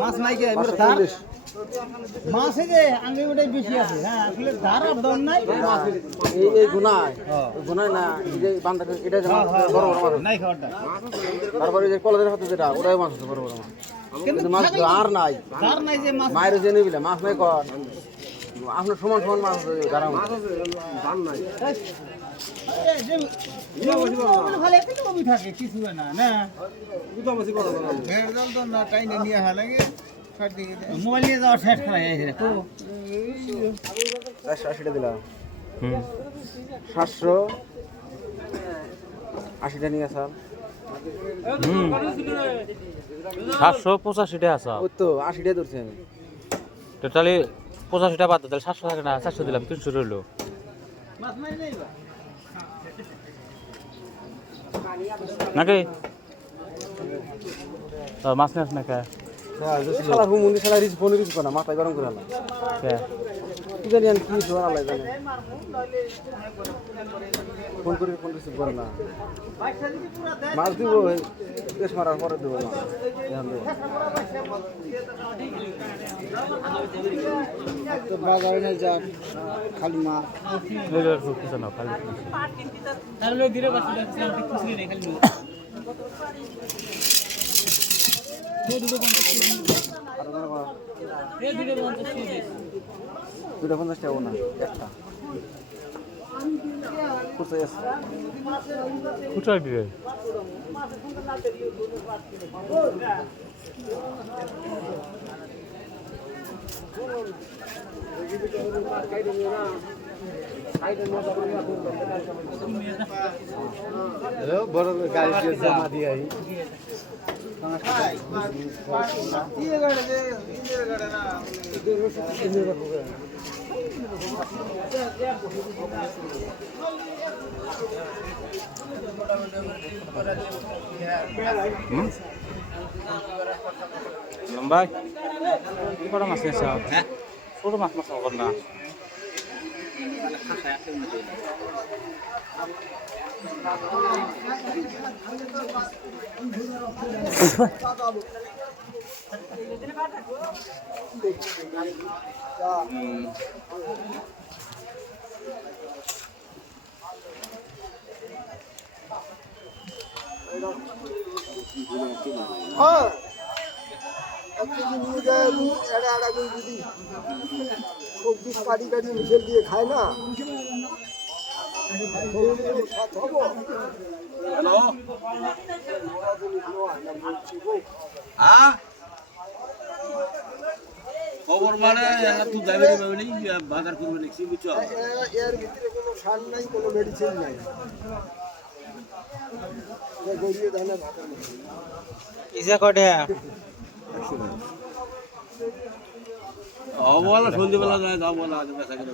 মাছ নাই কে মাছ যে আঙ্গে ওটাই বেশি আছে হ্যাঁ আসলে ধার আর দম নাই এই গুনায় গুনায় না এই যে বান্দা এটা যে বড় বড় মাছ নাই খাওয়াটা তারপরে যে কলেজের হাতে যেটা ওটাই মাছ আছে বড় বড় মাছ কিন্তু মাছ আর নাই ধার নাই যে মাছ মায়ের যে নিবিলে মাছ নাই কর আপনার সমান সমান মাছ আছে গারা মাছ আছে ধান নাই খালি একটা কবি থাকে কিছু না না নিয়ে লাগে মোবাইল নিয়ে যাওয়ার শেষ করা যায় তো 480 দিলাম 780 নিয়ে আসা 785 টাকা আছে ওই তো 80 টাকা ধরছি আমি টোটালি 85 টাকা বাদ তাহলে 700 থাকে না 400 দিলাম 300 রইলো নাকি মাছ নেস না কে শালা হুমুনি শালা রিজ ফোন রিজ না মাথা গরম করে না কে কি জানি আমি কি শোনা আল্লাহ জানে ফোন রিসিভ করে না মাছ দিব দেশ মারার পরে দেবো না এখন দেবো তো বাগানে যা খালি মা কিছু না খালি তাহলে ধীরে বাসি খুশি নেই খালি দুটো 50 টাকা না একটা কোথায় দিবে বড় গাড়ি জমা দিয়ে লম্বা বড় মাছ নিয়েছ হ্যাঁ ছোট মাছ মাছ কর না কাটি কাটি মিশেল দিয়ে খায় না হ্যালো হ্যাঁ খবর মানে তুই যাবে বাজার করবে দেখছি বুঝছো এর ভিতরে কোনো সার নাই কোনো মেডিসিন নাই গড়িয়ে ধানে ইসা কটে বলা সন্ধ্যেবেলা যায় যাও বলা আজ বেসা করে